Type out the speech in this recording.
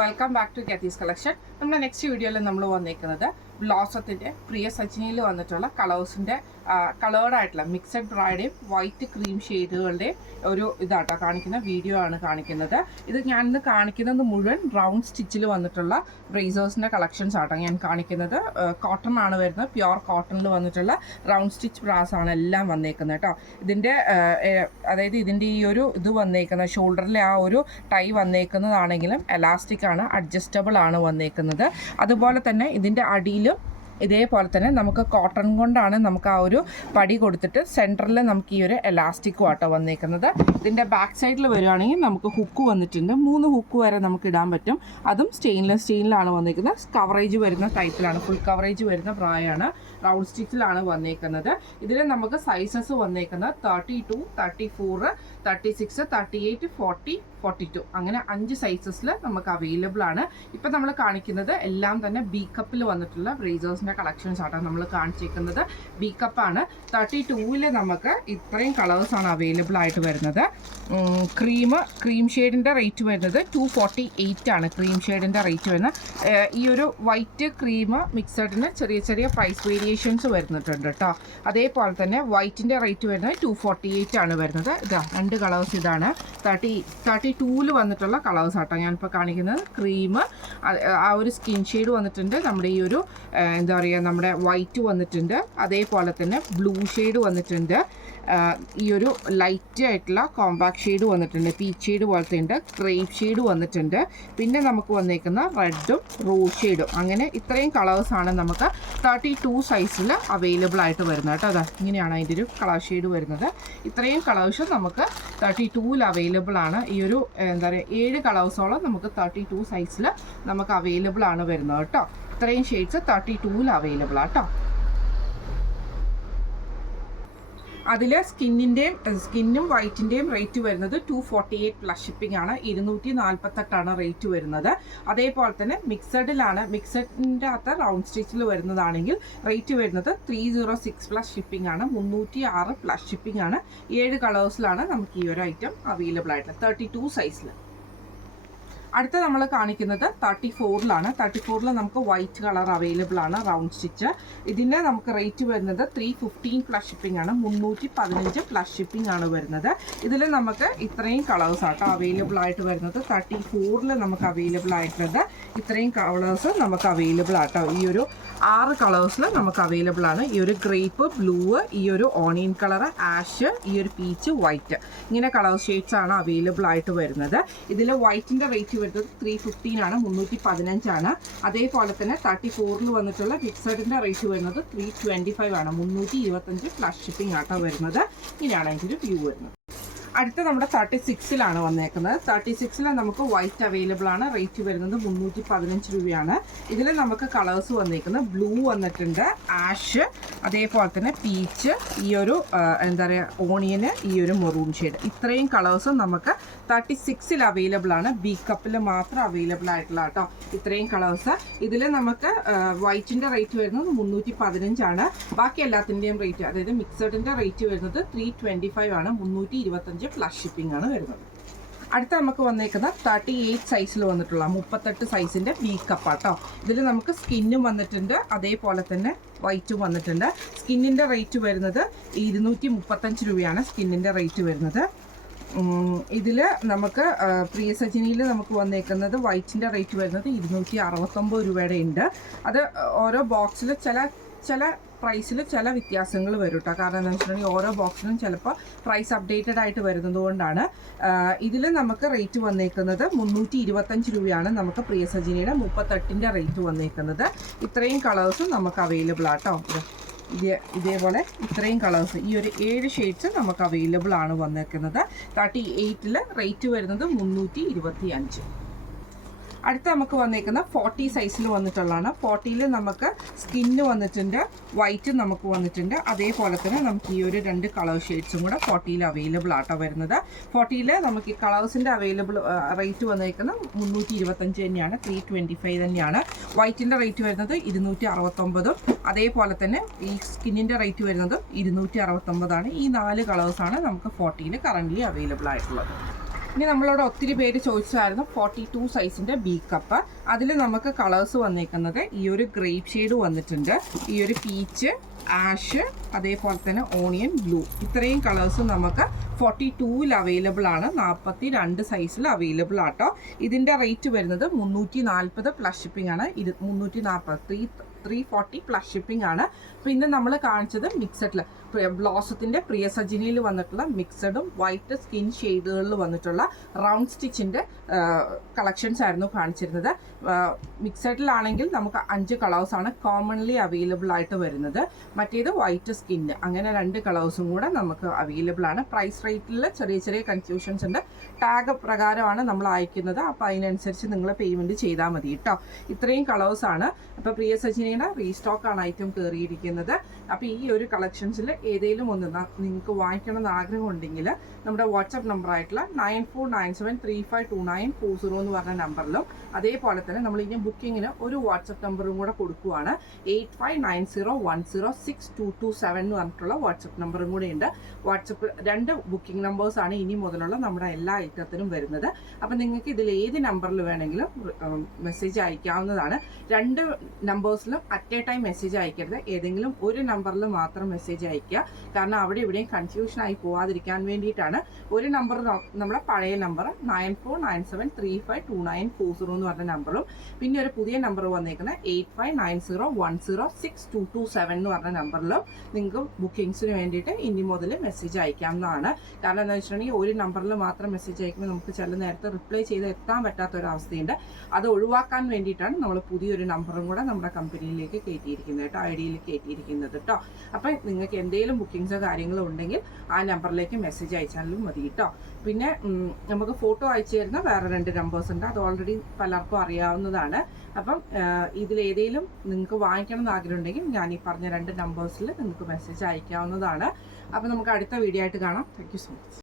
Welcome back to ഗെറ്റീസ് collection. നമ്മുടെ next വീഡിയോയിൽ നമ്മൾ വന്നിരിക്കുന്നത് ബ്ലോസത്തിൻ്റെ പ്രിയ സച്ചിനിയിൽ വന്നിട്ടുള്ള കളേഴ്സിൻ്റെ കളേർഡ് ആയിട്ടുള്ള മിക്സഡ് ബ്രൈഡേയും വൈറ്റ് ക്രീം ഷെയ്ഡുകളുടെയും ഒരു ഇതാട്ടോ കാണിക്കുന്ന വീഡിയോ ആണ് കാണിക്കുന്നത്. ഇത് ഞാനിന്ന് കാണിക്കുന്നത് മുഴുവൻ റൗണ്ട് സ്റ്റിച്ചിൽ വന്നിട്ടുള്ള ബ്രേസേഴ്സിൻ്റെ കളക്ഷൻസ് ആട്ടോ ഞാൻ കാണിക്കുന്നത്. കോട്ടൺ ആണ് വരുന്നത്, പ്യുവർ കോട്ടണിൽ വന്നിട്ടുള്ള റൗണ്ട് സ്റ്റിച്ച് ബ്രാസ് ആണ് എല്ലാം വന്നേക്കുന്നത് കേട്ടോ. ഇതിൻ്റെ അതായത് ഇതിൻ്റെ ഈ ഒരു ഇത് വന്നേക്കുന്നത് ഷോൾഡറിലെ ആ ഒരു ടൈ വന്നേക്കുന്നതാണെങ്കിലും എലാസ്റ്റിക് ആണ്, അഡ്ജസ്റ്റബിൾ ആണ് വന്നേക്കുന്നത്. അതുപോലെ തന്നെ ഇതിൻ്റെ അടിയിൽ ഇതേപോലെ തന്നെ നമുക്ക് കോട്ടൺ കൊണ്ടാണ് നമുക്ക് ആ ഒരു പടി കൊടുത്തിട്ട് സെൻറ്ററിൽ നമുക്ക് ഈ ഒരു എലാസ്റ്റിക്കും ആട്ടോ വന്നേക്കുന്നത്. ഇതിൻ്റെ ബാക്ക് സൈഡിൽ വരുവാണെങ്കിൽ നമുക്ക് ഹുക്ക് വന്നിട്ടുണ്ട്, 3 ഹുക്ക് വരെ നമുക്ക് ഇടാൻ പറ്റും. അതും സ്റ്റെയിൻലെസ് സ്റ്റീലിലാണ് വന്നേക്കുന്നത്. കവറേജ് വരുന്ന ടൈപ്പിലാണ്, ഫുൾ കവറേജ് വരുന്ന ബ്രായാണ്, റൗണ്ട് സ്റ്റിച്ചിലാണ് വന്നേക്കുന്നത്. ഇതിൽ നമുക്ക് സൈസസ് വന്നേക്കുന്നത് 32, 34, 36, 38, 40, 42 അങ്ങനെ 5 സൈസസിൽ നമുക്ക് അവൈലബിൾ ആണ്. ഇപ്പം നമ്മൾ കാണിക്കുന്നത് എല്ലാം തന്നെ ബി കപ്പിൽ വന്നിട്ടുള്ള ബ്രേസേഴ്സിൻ്റെ കളക്ഷൻസ് ആട്ടോ നമ്മൾ കാണിച്ചിരിക്കുന്നത്. ബി കപ്പാണ്. 32-ൽ നമുക്ക് ഇത്രയും കളേഴ്സാണ് അവൈലബിൾ ആയിട്ട് വരുന്നത്. ക്രീം ഷെയ്ഡിൻ്റെ റേറ്റ് വരുന്നത് 248 ആണ്. ക്രീം ഷെയ്ഡിൻ്റെ റേറ്റ് വരുന്നത്. ഈ ഒരു വൈറ്റ് ക്രീം മിക്സഡിന് ചെറിയ ചെറിയ പ്രൈസ് വേരിയേഷൻസ് വരുന്നിട്ടുണ്ട് കേട്ടോ. അതേപോലെ തന്നെ വൈറ്റിൻ്റെ റേറ്റ് വരുന്നത് 248 ആണ് വരുന്നത്. ഇതാ 2 കളേഴ്സ് ഇതാണ്. 32-ൽ വന്നിട്ടുള്ള കളേഴ്സ് ആട്ടോ ഞാനിപ്പോൾ കാണിക്കുന്നത്. ക്രീം, ആ ഒരു സ്കിൻ ഷെയ്ഡ് വന്നിട്ടുണ്ട്, നമ്മുടെ ഈ ഒരു എന്താ പറയുക നമ്മുടെ വൈറ്റ് വന്നിട്ടുണ്ട്, അതേപോലെ തന്നെ ബ്ലൂ ഷെയ്ഡ് വന്നിട്ടുണ്ട്, ഈ ഒരു ലൈറ്റ് ആയിട്ടുള്ള കോമ്പാക്ട് ഷെയ്ഡ് വന്നിട്ടുണ്ട്, പീച്ച് ഷെയ്ഡ് പോലത്തെ ഉണ്ട്, ക്രേപ്പ് ഷെയ്ഡ് വന്നിട്ടുണ്ട്, പിന്നെ നമുക്ക് വന്നേക്കുന്ന റെഡും റോസ് ഷെയ്ഡും. അങ്ങനെ ഇത്രയും കളേഴ്സാണ് നമുക്ക് 32 സൈസിൽ അവൈലബിൾ ആയിട്ട് വരുന്നത് കേട്ടോ. അതാ ഇങ്ങനെയാണ് അതിൻ്റെ ഒരു കളർ ഷെയ്ഡ് വരുന്നത്. ഇത്രയും കളേഴ്സ് നമുക്ക് 32-ൽ അവൈലബിൾ ആണ്. ഈ ഒരു എന്താ പറയുക 7 കളേഴ്സോളം നമുക്ക് 32 സൈസിൽ നമുക്ക് അവൈലബിൾ ആണ് വരുന്നത് കേട്ടോ. ഇത്രയും ഷെയ്ഡ്സ് 32-ൽ അവൈലബിൾ ആണ് കേട്ടോ. അതിൽ സ്കിന്നും വൈറ്റിൻ്റെയും റേറ്റ് വരുന്നത് 248 പ്ലസ് ഷിപ്പിംഗ് ആണ്. 248 റേറ്റ് വരുന്നത്. അതേപോലെ തന്നെ മിക്സഡിലാണ്, മിക്സഡിൻ്റെ അകത്ത് റൗണ്ട് സ്റ്റിച്ചിൽ വരുന്നതാണെങ്കിൽ റേറ്റ് വരുന്നത് 306 പ്ലസ് ഷിപ്പിംഗ് ആണ്. 306 പ്ലസ് ഷിപ്പിംഗ് ആണ്. 7 കളേഴ്സിലാണ് നമുക്ക് ഈ ഒരു ഐറ്റം അവൈലബിൾ ആയിട്ടുള്ളത് 32 സൈസിൽ. അടുത്ത നമ്മൾ കാണിക്കുന്നത് 34-ലാണ്. 34-ൽ നമുക്ക് വൈറ്റ് കളർ അവൈലബിൾ ആണ്, റൗണ്ട് സ്റ്റിച്ച്. ഇതിൻ്റെ നമുക്ക് റേറ്റ് വരുന്നത് 315 പ്ലസ് ഷിപ്പിംഗ് ആണ്. 315 പ്ലസ് ഷിപ്പിംഗ് ആണ് വരുന്നത്. ഇതിൽ നമുക്ക് ഇത്രയും കളേഴ്സ് ആട്ടോ അവൈലബിൾ ആയിട്ട് വരുന്നത്. 34-ൽ നമുക്ക് അവൈലബിൾ ആയിട്ടുള്ളത് ഇത്രയും കളേഴ്സ് നമുക്ക് അവൈലബിൾ ആട്ടോ. ഈ ഒരു 6 കളേഴ്സിൽ നമുക്ക് അവൈലബിൾ ആണ്. ഈ ഒരു ഗ്രേപ്പ്, ബ്ലൂ, ഈ ഒരു ഓണിയൻ കളർ, ആഷ്, ഈ ഒരു പീച്ച്, വൈറ്റ്, ഇങ്ങനെ കളർ ഷെയ്ഡ്സ് ആണ് അവൈലബിൾ ആയിട്ട് വരുന്നത്. ഇതിൽ വൈറ്റിൻ്റെ റേറ്റ് വരുന്നത് 315 ആണ്, 315 ആണ്. അതേപോലെ തന്നെ 34-ൽ വന്നിട്ടുള്ള മിക്സഡിൻ്റെ റേറ്റ് വരുന്നത് 325 ആണ്, 325 പ്ലസ് ഷിപ്പിംഗ് ആട്ടോ വരുന്നത്. ഇങ്ങനെയാണ് അതിൻ്റെ ഒരു വ്യൂ വരുന്നത്. അടുത്ത നമ്മുടെ 36-ലാണ് വന്നേക്കുന്നത്. 36-ൽ നമുക്ക് വൈറ്റ് അവൈലബിൾ ആണ്. റേറ്റ് വരുന്നത് 315 രൂപയാണ്. ഇതിൽ നമുക്ക് കളേഴ്സ് വന്നേക്കുന്നത് ബ്ലൂ വന്നിട്ടുണ്ട്, ആഷ്, അതേപോലെ തന്നെ പീച്ച്, ഈ ഒരു എന്താ പറയുക ഓണിയന്, ഈ ഒരു മെറൂൺ ഷെയ്ഡ്. ഇത്രയും കളേഴ്സ് നമുക്ക് 36-ൽ അവൈലബിൾ ആണ്. ബി കപ്പിൽ മാത്രം അവൈലബിൾ ആയിട്ടുള്ള കേട്ടോ ഇത്രയും കളേഴ്സ്. ഇതിൽ നമുക്ക് വൈറ്റിൻ്റെ റേറ്റ് വരുന്നത് 315 ആണ്. ബാക്കി എല്ലാത്തിൻ്റെയും റേറ്റ്, അതായത് മിക്സഡിൻ്റെ റേറ്റ് വരുന്നത് 325 ആണ്. 325 പ്ലസ് ഷിപ്പിംഗ് ആണ് വരുന്നത്. അടുത്ത നമുക്ക് വന്നേക്കുന്നത് 38 സൈസിൽ വന്നിട്ടുള്ള 38 സൈസിൻ്റെ ബി കപ്പാട്ടോ. ഇതിൽ നമുക്ക് സ്കിന്നും വന്നിട്ടുണ്ട്, അതേപോലെ തന്നെ വൈറ്റും വന്നിട്ടുണ്ട്. സ്കിന്നിൻ്റെ റേറ്റ് വരുന്നത് 235 രൂപയാണ് സ്കിന്നിൻ്റെ റേറ്റ് വരുന്നത്. ഇതിൽ നമുക്ക് പ്രിയ സജിനിയിൽ നമുക്ക് വന്നേക്കുന്നത് വൈറ്റിൻ്റെ റേറ്റ് വരുന്നത് 269 രൂപയുടെ ഉണ്ട്. അത് ഓരോ ബോക്സിൽ ചില പ്രൈസിൽ ചില വ്യത്യാസങ്ങൾ വരും കേട്ടോ. കാരണം എന്താണെന്ന് വെച്ചിട്ടുണ്ടെങ്കിൽ ഓരോ ബോക്സിനും ചിലപ്പോൾ പ്രൈസ് അപ്ഡേറ്റഡ് ആയിട്ട് വരുന്നത് കൊണ്ടാണ്. ഇതിൽ നമുക്ക് റേറ്റ് വന്നേക്കുന്നത് 325 രൂപയാണ്. നമുക്ക് പ്രിയ സജിനിയുടെ 38-ൻ്റെ റേറ്റ് വന്നേക്കുന്നത്. ഇത്രയും കളേഴ്സും നമുക്ക് അവൈലബിൾ ആട്ടോ. ഇതേപോലെ ഇത്രയും കളേഴ്സ്, ഈ ഒരു 7 ഷെയ്ഡ്സ് നമുക്ക് അവൈലബിൾ ആണ് വന്നേക്കുന്നത്. 38-ൽ റേറ്റ് വരുന്നത് 325. അടുത്ത നമുക്ക് വന്നേക്കുന്ന 40 സൈസിൽ വന്നിട്ടുള്ളതാണ്. 40-ൽ നമുക്ക് സ്കിന്ന് വന്നിട്ടുണ്ട്, വൈറ്റ് നമുക്ക് വന്നിട്ടുണ്ട്. അതേപോലെ തന്നെ നമുക്ക് ഈ ഒരു 2 കളർ ഷെയ്ഡ്സും കൂടെ 40-ൽ അവൈലബിൾ ആട്ടോ വരുന്നത്. 40-ൽ നമുക്ക് ഈ കളേഴ്സിൻ്റെ അവൈലബിൾ റേറ്റ് വന്നേക്കുന്നത് 325 തന്നെയാണ്, 325 തന്നെയാണ്. വൈറ്റിൻ്റെ റേറ്റ് വരുന്നത് 269, അതേപോലെ തന്നെ ഈ സ്കിന്നിൻ്റെ റേറ്റ് വരുന്നത് 269 ആണ്. ഈ 4 കളേഴ്സാണ് നമുക്ക് 40-ൽ കറൻ്റ്ലി അവൈലബിൾ ആയിട്ടുള്ളത്. ഇനി നമ്മളോട് ഒത്തിരി പേര് ചോദിച്ചായിരുന്നു 42 സൈസിൻ്റെ ബി കപ്പ്. അതിൽ നമുക്ക് കളേഴ്സ് വന്നേക്കുന്നത് ഈ ഒരു ഗ്രേപ്പ് ഷെയ്ഡ് വന്നിട്ടുണ്ട്, ഈ ഒരു പീച്ച്, ആഷ്, അതേപോലെ തന്നെ ഓണിയൻ ബ്ലൂ. ഇത്രയും കളേഴ്സ് നമുക്ക് 42-ൽ അവൈലബിൾ ആണ്. 42 സൈസിൽ അവൈലബിൾ ആട്ടോ. ഇതിൻ്റെ റേറ്റ് വരുന്നത് 340 പ്ലസ് ഷിപ്പിംഗ് ആണ്. 340 പ്ലസ് ഷിപ്പിംഗ് ആണ്. പിന്നെ നമ്മൾ കാണിച്ചത് മിക്സഡിൽ ബ്ലോസത്തിൻ്റെ പ്രിയ സജിനിയിൽ വന്നിട്ടുള്ള മിക്സഡും വൈറ്റ് സ്കിൻ ഷെയ്ഡുകളിൽ വന്നിട്ടുള്ള റൗണ്ട് സ്റ്റിച്ചിൻ്റെ കളക്ഷൻസ് ആയിരുന്നു കാണിച്ചിരുന്നത്. മിക്സഡിലാണെങ്കിൽ നമുക്ക് 5 കളേഴ്സാണ് കോമൺലി അവൈലബിൾ ആയിട്ട് വരുന്നത്. മറ്റേത് വൈറ്റ് സ്കിന്ന്, അങ്ങനെ 2 കളേഴ്സും കൂടെ നമുക്ക് അവൈലബിൾ ആണ്. പ്രൈസ് റേറ്റിൽ ചെറിയ ചെറിയ കൺഫ്യൂഷൻസ് ഉണ്ട്. ടാഗ് പ്രകാരമാണ് നമ്മൾ അയക്കുന്നത്, അപ്പോൾ അതിനനുസരിച്ച് നിങ്ങൾ പേയ്മെൻറ്റ് ചെയ്താൽ മതി കേട്ടോ. ഇത്രയും കളേഴ്സാണ്. അപ്പോൾ പ്രിയ സജിനിയുടെ റീസ്റ്റോക്കാണ് ഐറ്റം കയറിയിരിക്കുന്നത്. അപ്പോൾ ഈ ഒരു കളക്ഷൻസിൽ ഏതെങ്കിലും ഒന്ന് നിങ്ങൾക്ക് വാങ്ങിക്കണമെന്ന് ആഗ്രഹം ഉണ്ടെങ്കിൽ നമ്മുടെ വാട്സപ്പ് നമ്പറായിട്ടുള്ള 9497352940 എന്ന് പറഞ്ഞ നമ്പറിലും, അതേപോലെ തന്നെ നമ്മൾ ഇനി ബുക്കിങ്ങിന് ഒരു വാട്സപ്പ് നമ്പറും കൂടെ കൊടുക്കുവാണ്. 8590106227 എന്ന് പറഞ്ഞിട്ടുള്ള വാട്സപ്പ് നമ്പറും കൂടെ ഉണ്ട്. വാട്സപ്പ് 2 ബുക്കിംഗ് നമ്പേഴ്സാണ് ഇനി മുതലുള്ള നമ്മുടെ എല്ലാ ഐറ്റത്തിനും വരുന്നത്. അപ്പം നിങ്ങൾക്ക് ഇതിൽ ഏത് നമ്പറിൽ വേണമെങ്കിലും മെസ്സേജ് അയക്കാവുന്നതാണ്. 2 നമ്പേഴ്സിലും അറ്റ് എ ടൈം മെസ്സേജ് അയക്കരുത്. ഏതെങ്കിലും ഒരു നമ്പറിൽ മാത്രം മെസ്സേജ് അയക്കുക. കാരണം അവിടെ ഇവിടെയും കൺഫ്യൂഷനായി പോവാതിരിക്കാൻ വേണ്ടിയിട്ടാണ്. ഒരു നമ്പർ നമ്മുടെ പഴയ നമ്പർ 9497352940 എന്ന് പറഞ്ഞ നമ്പറും, പിന്നെ ഒരു പുതിയ നമ്പർ വന്നേക്കുന്നത് 8590106227 എന്ന് പറഞ്ഞ നമ്പറിലും നിങ്ങൾക്ക് ബുക്കിങ്സിന് വേണ്ടിയിട്ട് ഇനി മുതൽ മെസ്സേജ് അയക്കാവുന്നതാണ്. കാരണം എന്താ വെച്ചിട്ടുണ്ടെങ്കിൽ ഒരു നമ്പറിൽ മാത്രം മെസ്സേജ് അയക്കുമ്പോൾ നമുക്ക് ചില നേരത്തെ റിപ്ലൈ ചെയ്ത് എത്താൻ പറ്റാത്തൊരവസ്ഥയുണ്ട്. അത് ഒഴിവാക്കാൻ വേണ്ടിയിട്ടാണ് നമ്മൾ പുതിയൊരു നമ്പറും കൂടെ നമ്മുടെ കമ്പനിയിലേക്ക് കയറ്റിയിരിക്കുന്നത് കേട്ടോ, ഐഡിയയിൽ കയറ്റിയിരിക്കുന്നത് കേട്ടോ. അപ്പം നിങ്ങൾക്ക് എന്തെങ്കിലും ബുക്കിങ്സോ കാര്യങ്ങളോ ഉണ്ടെങ്കിൽ ആ നമ്പറിലേക്ക് മെസ്സേജ് അയച്ചാലും മതി കേട്ടോ. പിന്നെ നമുക്ക് ഫോട്ടോ അയച്ചു തരുന്ന വേറെ 2 നമ്പേഴ്സ് ഉണ്ട്. അത് ഓൾറെഡി പലർക്കും അറിയാവുന്നതാണ്. അപ്പം ഇതിലേതെങ്കിലും നിങ്ങൾക്ക് വാങ്ങിക്കണം എന്ന് ആഗ്രഹം ഉണ്ടെങ്കിൽ ഞാൻ ഈ പറഞ്ഞ 2 നമ്പേഴ്സിൽ നിങ്ങൾക്ക് മെസ്സേജ് അയക്കാവുന്നതാണ്. അപ്പം നമുക്ക് അടുത്ത വീഡിയോ ആയിട്ട് കാണാം. Thank you so much.